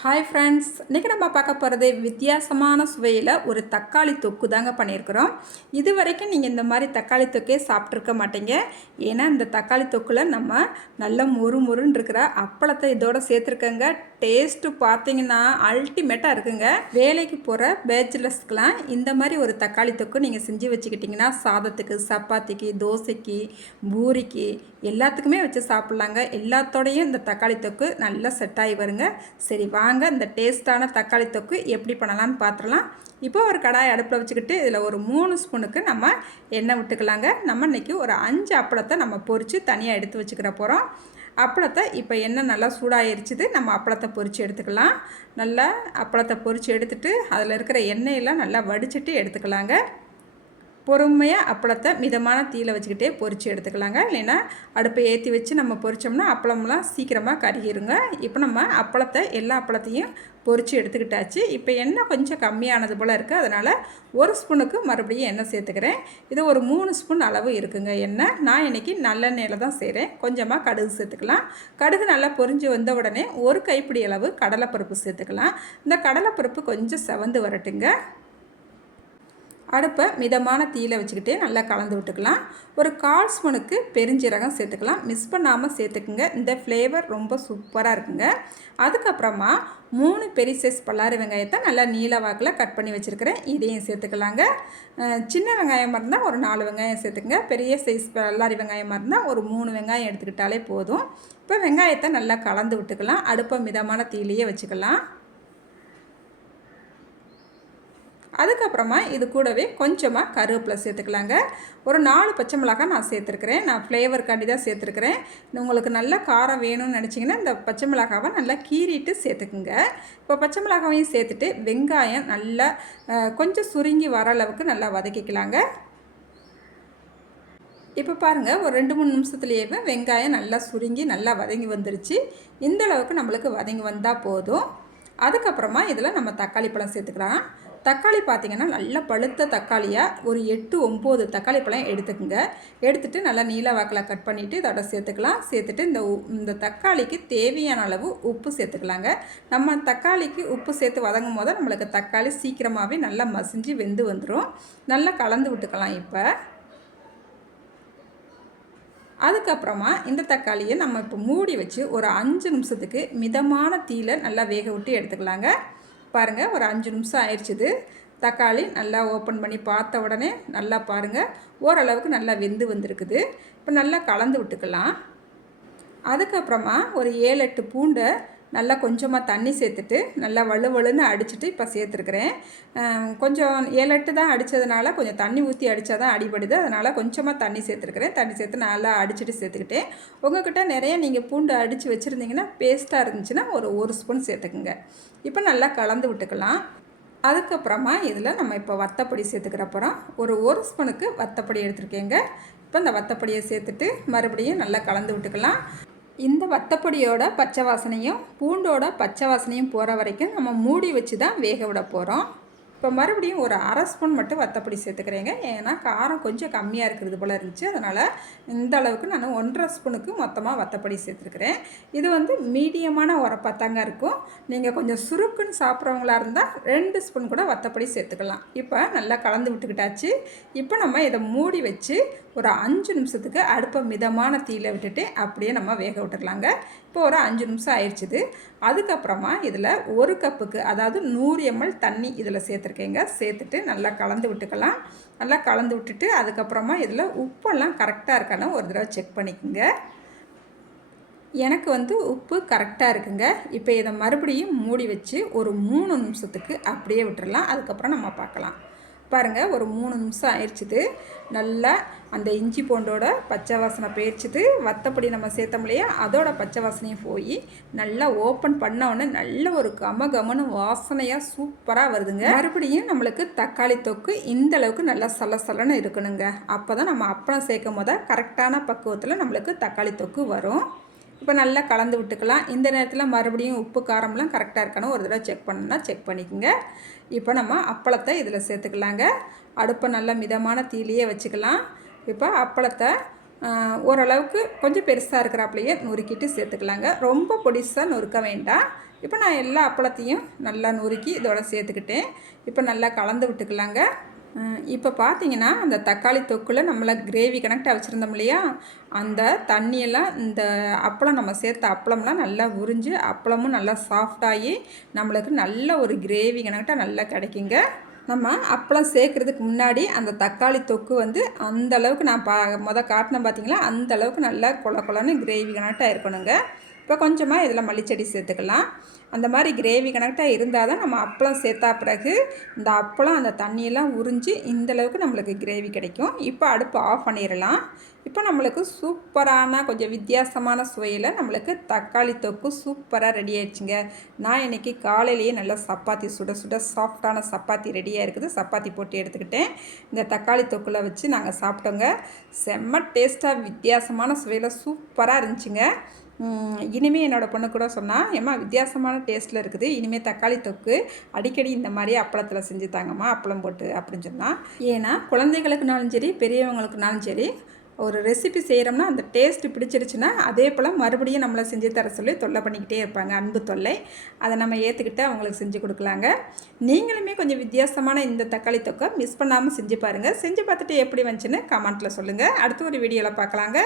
Hi friends, இன்றைக்கி நம்ம பார்க்க போகிறது வித்தியாசமான சுவையில் ஒரு தக்காளி தொக்கு தாங்க பண்ணியிருக்கிறோம். இது வரைக்கும் நீங்கள் இந்த மாதிரி தக்காளி தொக்கே சாப்பிட்ருக்க மாட்டீங்க. ஏன்னா இந்த தக்காளி தொக்கில் நம்ம நல்ல மொறுன்னு இருக்கிற அப்பளத்தை இதோடு சேர்த்துருக்கங்க. டேஸ்ட்டு பார்த்தீங்கன்னா அல்டிமேட்டாக இருக்குங்க. வேலைக்கு போகிற பேச்சுலர்ஸ்க்கெலாம் இந்த மாதிரி ஒரு தக்காளி தொக்கு நீங்கள் செஞ்சு வச்சுக்கிட்டிங்கன்னா சாதத்துக்கு, சப்பாத்திக்கு, தோசைக்கு, பூரிக்கு எல்லாத்துக்குமே வச்சு சாப்பிட்லாங்க. எல்லாத்தோடையும் இந்த தக்காளி தொக்கு நல்லா செட் ஆகி வருங்க. சரி வாங்க இந்த டேஸ்ட்டான தக்காளி தொக்கு எப்படி பண்ணலான்னு பார்த்துடலாம். இப்போ ஒரு கடாய் அடுப்பில் வச்சுக்கிட்டு இதில் ஒரு 3 ஸ்பூனுக்கு நம்ம எண்ணெய் விட்டுக்கலாங்க. நம்ம இன்றைக்கி ஒரு 5 அப்பளத்தை நம்ம பொரித்து தனியாக எடுத்து வச்சுக்கிற போகிறோம். அப்பளத்தை இப்போ எண்ணெய் நல்லா சூடாகிருச்சுது. நம்ம அப்பளத்தை பொரித்து எடுத்துக்கலாம். நல்லா அப்பளத்தை பொரித்து எடுத்துகிட்டு அதில் இருக்கிற எண்ணெயெல்லாம் நல்லா வடிச்சிட்டு எடுத்துக்கலாங்க. பொறுமையாக அப்பளத்தை மிதமான தீயில் வச்சுக்கிட்டே பொரித்து எடுத்துக்கலாங்க. இல்லைன்னா அடுப்பை ஏற்றி வச்சு நம்ம பொரித்தோம்னா அப்பளம்லாம் சீக்கிரமாக கருகிருங்க. இப்போ நம்ம எல்லா அப்பளத்தையும் பொரித்து எடுத்துக்கிட்டாச்சு. இப்போ எண்ணெய் கொஞ்சம் கம்மியானது போல் இருக்குது. அதனால் ஒரு ஸ்பூனுக்கு மறுபடியும் எண்ணெய் சேர்த்துக்கிறேன். இது ஒரு 3 ஸ்பூன் அளவு இருக்குங்க எண்ணெய். நான் இன்றைக்கி நல்லெண்ணெயில் தான் செய்கிறேன். கொஞ்சமாக கடுகு சேர்த்துக்கலாம். கடுகு நல்லா பொரிஞ்சு வந்த உடனே ஒரு கைப்பிடி அளவு கடலைப்பருப்பு சேர்த்துக்கலாம். இந்த கடலைப்பருப்பு கொஞ்சம் செவந்து வரட்டுங்க. அடுப்பை மிதமான தீயில் வச்சுக்கிட்டே நல்லா கலந்து விட்டுக்கலாம். ஒரு 1/4 ஸ்பூனுக்கு பெருஞ்சீரகம் சேர்த்துக்கலாம். மிஸ் பண்ணாமல் சேர்த்துக்குங்க. இந்த ஃப்ளேவர் ரொம்ப சூப்பராக இருக்குங்க. அதுக்கப்புறமா 3 பெரிய சைஸ் பல்லாரி வெங்காயத்தை நல்லா நீல வாக்கில் கட் பண்ணி வச்சுருக்கிறேன். இதையும் சேர்த்துக்கலாங்க. சின்ன வெங்காயமாக இருந்தால் ஒரு 4 வெங்காயம் சேர்த்துக்குங்க. பெரிய சைஸ் பல்லாரி வெங்காயமாக இருந்தால் ஒரு 3 வெங்காயம் எடுத்துக்கிட்டாலே போதும். இப்போ வெங்காயத்தை நல்லா கலந்து விட்டுக்கலாம். அடுப்பை மிதமான தீயிலேயே வச்சுக்கலாம். அதுக்கப்புறமா இது கூடவே கொஞ்சமாக கருவேப்பிலை சேர்த்துக்கலாங்க. ஒரு 4 பச்சை மிளகாய் நான் சேர்த்துருக்குறேன். நான் ஃப்ளேவருக்காண்டி தான் சேர்த்துருக்குறேன். உங்களுக்கு நல்ல காரம் வேணும்னு நினச்சிங்கன்னா இந்த பச்சை மிளகாவை நல்லா கீறிட்டு சேர்த்துக்குங்க. இப்போ பச்சை மிளகாவையும் சேர்த்துட்டு வெங்காயம் நல்லா கொஞ்சம் சுருங்கி வர அளவுக்கு நல்லா வதக்கிக்கலாங்க. இப்போ பாருங்கள், ஒரு 2-3 நிமிஷத்துலேயே வெங்காயம் நல்லா சுருங்கி நல்லா வதங்கி வந்துருச்சு. இந்த அளவுக்கு நம்மளுக்கு வதங்கி வந்தால் போதும். அதுக்கப்புறமா இதில் நம்ம தக்காளி பழம் சேர்த்துக்கலாம். தக்காளி பார்த்திங்கன்னா நல்லா பழுத்த தக்காளியாக ஒரு 8-9 தக்காளி பழம் எடுத்துக்கோங்க. எடுத்துகிட்டு நல்லா நீல வாக்கில் கட் பண்ணிவிட்டு இதோட சேர்த்துக்கலாம். சேர்த்துட்டு இந்த தக்காளிக்கு தேவையான அளவு உப்பு சேர்த்துக்கலாங்க. நம்ம தக்காளிக்கு உப்பு சேர்த்து வதங்கும் போது நம்மளுக்கு தக்காளி சீக்கிரமாகவே நல்லா மசிஞ்சு வெந்து வந்துடும். நல்லா கலந்து விட்டுக்கலாம். இப்போ அதுக்கப்புறமா இந்த தக்காளியை நம்ம இப்போ மூடி வச்சு ஒரு 5 நிமிஷத்துக்கு மிதமான தீயில் நல்லா வேக விட்டு எடுத்துக்கலாங்க. பாருங்கள், ஒரு 5 நிமிஷம் ஆயிடுச்சுது. தக்காளி நல்லா ஓப்பன் பண்ணி பார்த்த உடனே நல்லா பாருங்கள் ஓரளவுக்கு நல்லா வெந்து வந்திருக்குது. இப்போ நல்லா கலந்து விட்டுக்கலாம். அதுக்கப்புறமா ஒரு 7-8 பூண்டை நல்லா கொஞ்சமாக தண்ணி சேர்த்துட்டு நல்லா வலுவலுன்னு அடிச்சுட்டு இப்போ சேர்த்துருக்குறேன். கொஞ்சம் 7-8 தான் அடித்ததுனால கொஞ்சம் தண்ணி ஊற்றி அடித்தா தான் அடிபடுது. அதனால் கொஞ்சமாக தண்ணி சேர்த்துருக்குறேன். தண்ணி சேர்த்து நல்லா அடிச்சுட்டு சேர்த்துக்கிட்டேன். உங்கள்கிட்ட நிறைய நீங்கள் பூண்டு அடித்து வச்சுருந்தீங்கன்னா பேஸ்ட்டாக இருந்துச்சுன்னா ஒரு ஸ்பூன் சேர்த்துக்குங்க. இப்போ நல்லா கலந்து விட்டுக்கலாம். அதுக்கப்புறமா இதில் நம்ம இப்போ வத்தப்பொடி சேர்த்துக்கிறப்பறம் ஒரு ஸ்பூனுக்கு வத்தப்பொடி எடுத்துருக்கேங்க. இப்போ இந்த வத்தப்பொடியை சேர்த்துட்டு மறுபடியும் நல்லா கலந்து விட்டுக்கலாம். இந்த வத்தப்பொடியோட பச்சை வாசனையும் பூண்டோட பச்சை வாசனையும் போகிற வரைக்கும் நம்ம மூடி வச்சு தான் வேக விட போகிறோம். இப்போ மறுபடியும் ஒரு 1/2 ஸ்பூன் மட்டும் வத்தப்பொடி சேர்த்துக்கிறேங்க. ஏன்னா காரம் கொஞ்சம் கம்மியாக இருக்கிறது போல் இருந்துச்சு. அதனால் இந்த அளவுக்கு நான் 1.5 ஸ்பூனுக்கு மொத்தமாக வத்தப்பொடி சேர்த்துருக்குறேன். இது மீடியமான உரப்பாக தாங்க இருக்கும். நீங்கள் கொஞ்சம் சுருக்குன்னு சாப்பிட்றவங்களா இருந்தால் 2 ஸ்பூன் கூட வத்தப்பொடி சேர்த்துக்கலாம். இப்போ நல்லா கலந்து விட்டுக்கிட்டாச்சு. இப்போ நம்ம இதை மூடி வச்சு ஒரு 5 நிமிஷத்துக்கு அடுப்பை மிதமான தீயில் விட்டுட்டு அப்படியே நம்ம வேக விட்டுக்கலாங்க. இப்போ ஒரு 5 நிமிஷம் ஆயிடுச்சுது. அதுக்கப்புறமா இதில் 1 கப்புக்கு அதாவது 100 ml தண்ணி இதில் சேர்த்துருக்கேங்க. சேர்த்துட்டு நல்லா கலந்து விட்டுக்கலாம். நல்லா கலந்து விட்டுட்டு அதுக்கப்புறமா இதில் உப்பெல்லாம் கரெக்டாக இருக்கான்னு ஒரு தடவை செக் பண்ணிக்கோங்க. எனக்கு உப்பு கரெக்டாக இருக்குங்க. இப்போ இதை மறுபடியும் மூடி வச்சு ஒரு 3 நிமிஷத்துக்கு அப்படியே விட்டுறலாம். அதுக்கப்புறம் நம்ம பார்க்கலாம். பாருங்கள், ஒரு 3 நிமிஷம் ஆயிடுச்சுது. நல்லா அந்த இஞ்சி பூண்டோட பச்சை வாசனை போயிடுச்சுது. வத்தப்பொடி நம்ம சேர்த்தோம் இல்லையா, அதோட பச்சை வாசனையும் போய் நல்லா ஓப்பன் பண்ண உடனே நல்ல ஒரு கமகமன்னு வாசனையாக சூப்பராக வருதுங்க. மறுபடியும் நம்மளுக்கு தக்காளி தொக்கு இந்த அளவுக்கு நல்லா சலசலன்னு இருக்கணுங்க. அப்போ தான் நம்ம அப்பளம் சேர்க்கும் போது கரெக்டான பக்குவத்தில் நம்மளுக்கு தக்காளி தொக்கு வரும். இப்போ நல்லா கலந்து விட்டுக்கலாம். இந்த நேரத்தில் மறுபடியும் உப்பு காரம்லாம் கரெக்டாக இருக்கானு ஒரு தடவை செக் பண்ணணுன்னா செக் பண்ணிக்கோங்க. இப்போ நம்ம அப்பளத்தை இதில் சேர்த்துக்கலாங்க. அடுப்பை நல்லா மிதமான தீயிலேயே வச்சுக்கலாம். இப்போ அப்பளத்தை ஓரளவுக்கு கொஞ்சம் பெருசாக இருக்கிறாப்புலையே நுறுக்கிட்டு சேர்த்துக்கலாங்க. ரொம்ப பொடிசாக நொறுக்க வேண்டாம். இப்போ நான் எல்லா அப்பளத்தையும் நல்லா நுறுக்கி இதோட சேர்த்துக்கிட்டேன். இப்போ நல்லா கலந்து விட்டுக்கலாங்க. இப்போ பார்த்தீங்கன்னா அந்த தக்காளி தொக்குல நம்மள கிரேவி கணக்காக வச்சுருந்தோம் இல்லையா, அந்த தண்ணியெல்லாம் இந்த அப்பளம் நம்ம சேர்த்த அப்பளம்லாம் நல்லா உறிஞ்சு அப்பளமும் நல்லா சாஃப்டாகி நம்மளுக்கு நல்ல ஒரு கிரேவி கணக்காக நல்லா கிடைக்குங்க. நம்ம அப்பளம் சேர்க்குறதுக்கு முன்னாடி அந்த தக்காளி தொக்கு வந்து அந்த அளவுக்கு நான் காட்டினேன் பார்த்தீங்களா, அந்த அளவுக்கு நல்லா கொல கொலன்னு கிரேவி கணக்காக இருக்கணுங்க. இப்போ கொஞ்சமாக இதில் மல்லிச்செடி சேர்த்துக்கலாம். அந்த மாதிரி கிரேவி கணக்காக இருந்தால் தான் நம்ம அப்பளம் சேர்த்தா பிறகு இந்த அப்பளம் அந்த தண்ணியெல்லாம் உறிஞ்சி இந்தளவுக்கு நம்மளுக்கு கிரேவி கிடைக்கும். இப்போ அடுப்பு ஆஃப் பண்ணிடலாம். இப்போ நம்மளுக்கு சூப்பரான கொஞ்சம் வித்தியாசமான சுவையில் நம்மளுக்கு தக்காளி தொக்கு சூப்பராக ரெடி ஆயிடுச்சுங்க. நான் இன்றைக்கி காலையிலேயே நல்லா சப்பாத்தி சுட சுட சாஃப்டான சப்பாத்தி ரெடியாக இருக்குது. சப்பாத்தி போட்டு எடுத்துக்கிட்டேன். இந்த தக்காளி தொக்கில் வச்சு நாங்கள் சாப்பிட்டோங்க. செம்ம டேஸ்ட்டாக வித்தியாசமான சுவையில் சூப்பராக இருந்துச்சுங்க. இனிமேல் என்னோடய பொண்ணு கூட சொன்னால், ஏம்மா வித்தியாசமான டேஸ்ட்டில் இருக்குது, இனிமேல் தக்காளி தொக்கு அடிக்கடி இந்த மாதிரி அப்பளத்தில் செஞ்சு தாங்கம்மா அப்பளம் போட்டு அப்படின்னு சொன்னால். ஏன்னா குழந்தைகளுக்குனாலும் சரி பெரியவங்களுக்குனாலும் சரி ஒரு ரெசிபி செய்கிறோம்னா அந்த டேஸ்ட்டு பிடிச்சிருச்சுன்னா அதே போல் மறுபடியும் நம்மளை செஞ்சு தர சொல்லி தொல்லை பண்ணிக்கிட்டே இருப்பாங்க, அன்பு தொல்லை. அதை நம்ம ஏற்றுக்கிட்டு அவங்களுக்கு செஞ்சு கொடுக்கலாங்க. நீங்களுமே கொஞ்சம் வித்தியாசமான இந்த தக்காளி தொக்கை மிஸ் பண்ணாமல் செஞ்சு பாருங்கள். செஞ்சு பார்த்துட்டு எப்படி வந்துச்சுன்னு கமெண்ட்டில் சொல்லுங்கள். அடுத்த ஒரு வீடியோவில் பார்க்கலாங்க.